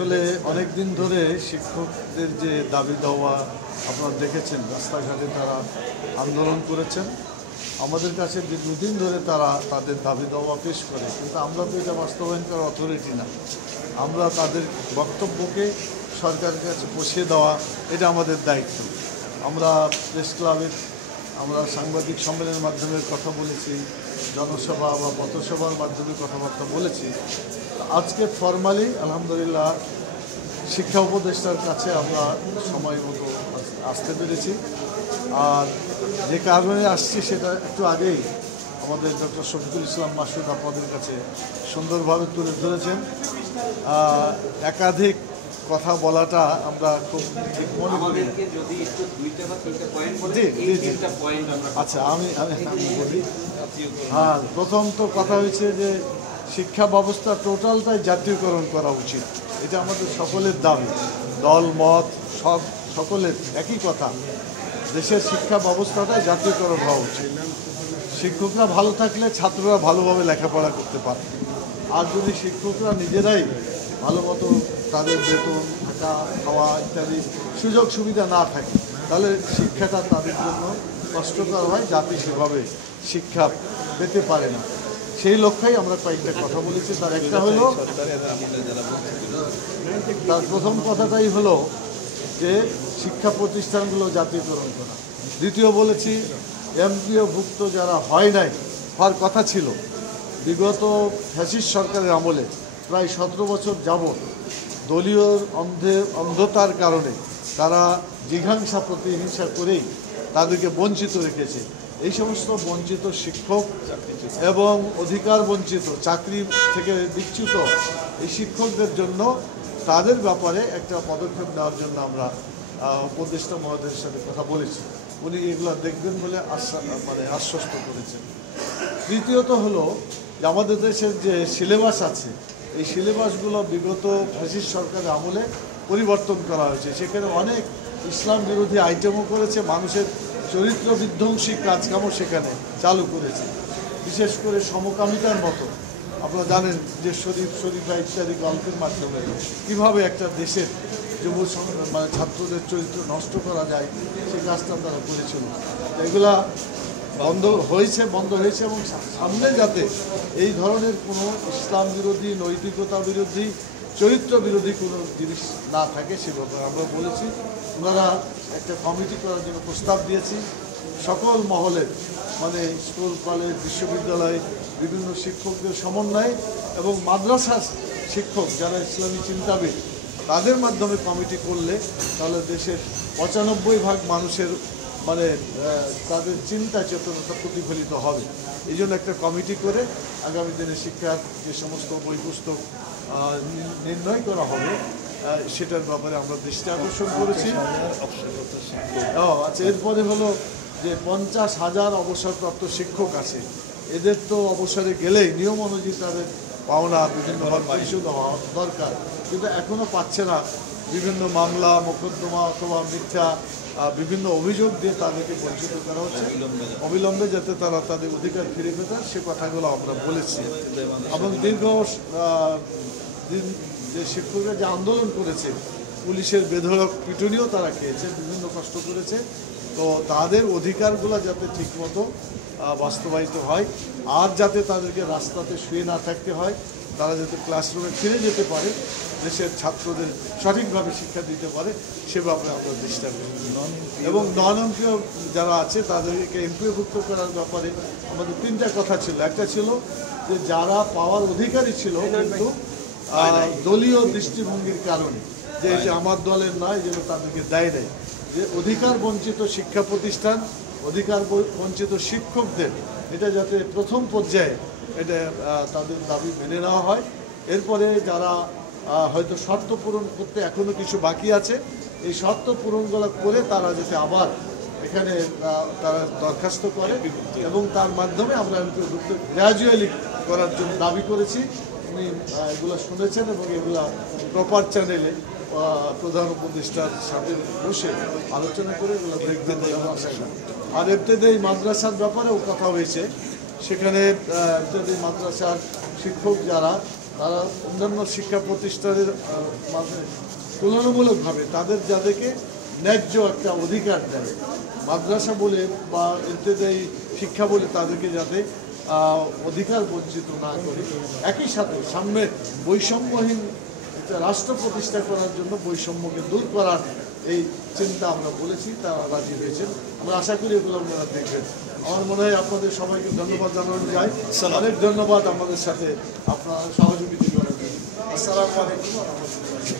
আসলে অনেক দিন ধরে শিক্ষকদের যে দাবি দেওয়া আপনারা দেখেছেন, রাস্তাঘাটে তারা আন্দোলন করেছেন। আমাদের কাছে দীর্ঘদিন ধরে তারা তাদের দাবি দেওয়া পেশ করে, কিন্তু আমরা তো এটা বাস্তবায়ন করার অথরিটি না। আমরা তাদের বক্তব্যকে সরকারের কাছে পৌঁছে দেওয়া, এটা আমাদের দায়িত্ব। আমরা প্রেস ক্লাবের আমরা সাংবাদিক সম্মেলনের মাধ্যমে কথা বলেছি, জনসভা বা পথসভার মাধ্যমে কথাবার্তা বলেছি। আজকে ফরমালি আলহামদুলিল্লাহ শিক্ষা উপদেষ্টার কাছে আমরা সময় মতো আসতে পেরেছি। আর যে কারণে আসছি সেটা একটু আগেই আমাদের ডক্টর শফিকুল ইসলাম মাসুদ আপনাদের কাছে সুন্দরভাবে তুলে ধরেছেন। একাধিক কথা বলাটা আমরা খুব ঠিক মনে করি। আচ্ছা, আমি বলি। হ্যাঁ, প্রথম তো কথা হয়েছে যে শিক্ষা ব্যবস্থা টোটালটাই জাতীয়করণ করা উচিত। এটা আমাদের সকলের দাবি, দল মত সকলের একই কথা। দেশের শিক্ষা ব্যবস্থাটাই জাতীয়করণ হওয়া উচিত। শিক্ষকরা ভালো থাকলে ছাত্ররা ভালোভাবে লেখাপড়া করতে পারে। আর যদি শিক্ষকরা নিজেরাই ভালো মতো তাদের বেতন, থাকা, খাওয়া ইত্যাদি সুযোগ সুবিধা না থাকে, তাহলে শিক্ষাটা তাদের জন্য কষ্টকর হয়, জাতি সেভাবে শিক্ষা পেতে পারে না। সেই লক্ষ্যেই আমরা কয়েকটা কথা বলেছি। তার একটা হলো, তার প্রথম কথাটাই হলো যে শিক্ষা প্রতিষ্ঠানগুলো জাতীয়করণ করা। দ্বিতীয় বলেছি এমপিওভুক্ত যারা হয় নাই, হওয়ার কথা ছিল, বিগত ফ্যাসিস্ট সরকারের আমলে প্রায় 17 বছর যাবৎ দলীয় অন্ধতার কারণে তারা জিঘাংসা প্রতিহিংসা করেই তাদেরকে বঞ্চিত রেখেছে। এই সমস্ত বঞ্চিত শিক্ষক এবং অধিকার বঞ্চিত, চাকরি থেকে বিচ্যুত এই শিক্ষকদের জন্য তাদের ব্যাপারে একটা পদক্ষেপ নেওয়ার জন্য আমরা উপদেষ্টা মহোদয়ের সাথে কথা বলেছি। উনি এগুলো দেখবেন বলে আশ্বস্ত করেছেন। তৃতীয়ত হলো যে আমাদের দেশের যে সিলেবাস আছে, এই সিলেবাসগুলো বিগত ফ্যাসিস্ট সরকারের আমলে পরিবর্তন করা হয়েছে। সেখানে অনেক ইসলাম বিরোধী আইটেমও করেছে, মানুষের চরিত্র বিধ্বংসী কাজকামও সেখানে চালু করেছে। বিশেষ করে সমকামিতার মতো আপনারা জানেন যে শরীফা ইত্যাদি গল্পের মাধ্যমে কীভাবে একটা দেশের যুব ছাত্রদের চরিত্র নষ্ট করা যায় সেই কাজটা তারা করেছিল। এগুলা বন্ধ হয়েছে এবং সামনে যাতে এই ধরনের কোনো ইসলাম বিরোধী, নৈতিকতা বিরোধী, চরিত্র বিরোধী কোনো জিনিস না থাকে সে ব্যাপারে আমরা বলেছি। ওনারা একটা কমিটি করার জন্য প্রস্তাব দিয়েছি। সকল মহলের স্কুল, কলেজ, বিশ্ববিদ্যালয়, বিভিন্ন শিক্ষকদের সমন্বয়ে এবং মাদ্রাসার শিক্ষক যারা ইসলামী চিন্তাবিদ তাদের মাধ্যমে কমিটি করলে তাহলে দেশের 95% মানুষের তাদের চিন্তা চেতনতা প্রতিফলিত হবে। এই জন্য একটা কমিটি করে আগামী দিনে শিক্ষার যে সমস্ত বই পুস্তক নির্ণয় করা হবে সেটার ব্যাপারে আমরা দৃষ্টি আকর্ষণ করেছি। আচ্ছা, এরপরে হলো যে 50,000 অবসরপ্রাপ্ত শিক্ষক আছে, এদের তো অবসরে গেলেই নিয়ম অনুযায়ী তাদের পাওনা বিভিন্নভাবে পরিশোধ হওয়া দরকার, কিন্তু এখনও পাচ্ছে না। বিভিন্ন মামলা, মোকদ্দমা অথবা মিথ্যা বিভিন্ন অভিযোগ দিয়ে তাদেরকে বঞ্চিত করা হচ্ছে। অবিলম্বে যাতে তারা তাদের অধিকার ফিরে পেতে সে কথাগুলো আমরা বলেছি। এবং দীর্ঘ দিন যে শিক্ষকরা যে আন্দোলন করেছে, পুলিশের বেধড়ক পিটুনিও তারা খেয়েছে, বিভিন্ন কষ্ট করেছে, তো তাদের অধিকারগুলো যাতে ঠিকমতো বাস্তবায়িত হয়, আর যাতে তাদেরকে রাস্তাতে শুয়ে না থাকতে হয়, তারা যাতে ক্লাসরুমে ফিরে যেতে পারে, দেশের ছাত্রদের সঠিকভাবে শিক্ষা দিতে পারে, সে ব্যাপারে আমরা চেষ্টা করি। এবং নন এমপিও যারা আছে তাদেরকে এমপিওভুক্ত করার ব্যাপারে আমাদের 3টা কথা ছিল। একটা ছিল যে যারা পাওয়ার অধিকারী ছিল কিন্তু দলীয় দৃষ্টিভঙ্গির কারণে, যে এটা আমার দলের নয়, যেন তাদেরকে দেয় নেয়, যে অধিকার বঞ্চিত শিক্ষা প্রতিষ্ঠান, অধিকার বঞ্চিত শিক্ষকদের এটা যাতে প্রথম পর্যায়ে এটা তাদের দাবি মেনে নেওয়া হয়। এরপরে যারা হয়তো শর্ত পূরণ করতে এখনও কিছু বাকি আছে, এই শর্ত পূরণগুলো করে তারা যাতে আবার এখানে তারা দরখাস্ত করে এবং তার মাধ্যমে আমরা গ্র্যাজুয়ালি করার জন্য দাবি করেছি। উনি এগুলো শুনেছেন এবং এগুলা প্রপার চ্যানেলে প্রধান উপদেষ্টার সাথে বসে আলোচনা করে এগুলো দেখতে দেওয়া আশা করি। আর ইবতেদায়ী মাদ্রাসার ব্যাপারেও কথা হয়েছে। সেখানে ইবতেদায়ী মাদ্রাসার শিক্ষক যারা তারা অন্যান্য শিক্ষা প্রতিষ্ঠানের মানে তুলনামূলকভাবে তাদের যাদেরকে ন্যায্য একটা অধিকার দেয়, মাদ্রাসা বলে বা ইবতেদায়ী শিক্ষা বলে তাদেরকে যাতে অধিকার বঞ্চিত না করে, একই সাথে সামনে বৈষম্যহীন একটা রাষ্ট্র প্রতিষ্ঠা করার জন্য বৈষম্যকে দূর করার এই চিন্তা আমরা বলেছি, তারা রাজি হয়েছেন। আমরা আশা করি এগুলো আপনারা দেখবেন। আমার মনে হয় আপনাদের সবাইকে ধন্যবাদ জানানো যায়। অনেক ধন্যবাদ আমাদের সাথে আপনারা সহযোগিতা করার জন্য। আসসালামু আলাইকুম ওয়া রাহমাতুল্লাহ।